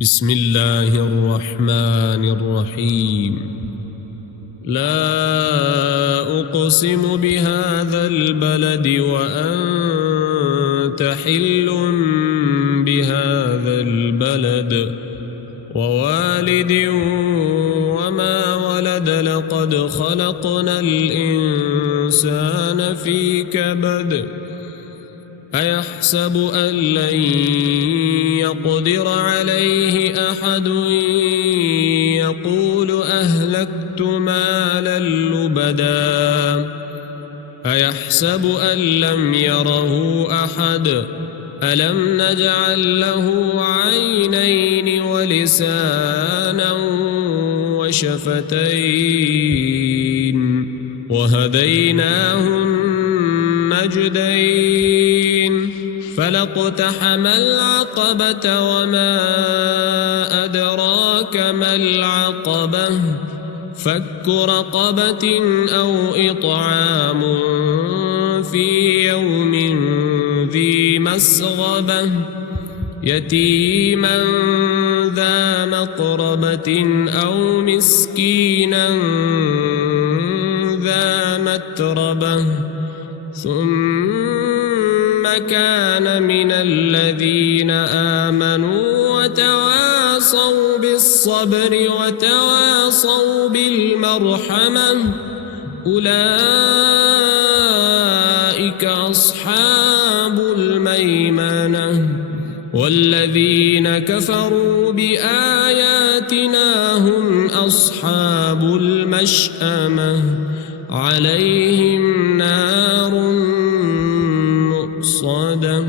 بسم الله الرحمن الرحيم. لا أقسم بهذا البلد وأنت حل بهذا البلد ووالد وما ولد لقد خلقنا الإنسان في كبد أيحسب أن لن يقدر عليه أحد يقول أهلكت مالا لبدا أيحسب أن لم يره أحد ألم نجعل له عينين ولسانا وشفتين وهديناه النجدين فلاقتحم العقبة وما أدراك ما العقبة فك رقبة أو إطعام في يوم ذي مسغبة يتيما ذا مقربة أو مسكينا ذا متربة ثم كان من الذين آمنوا وتواصوا بالصبر وتواصوا بالمرحمة أولئك أصحاب الميمنة والذين كفروا بآياتنا هم أصحاب المشأمة عليهم نار مؤصدة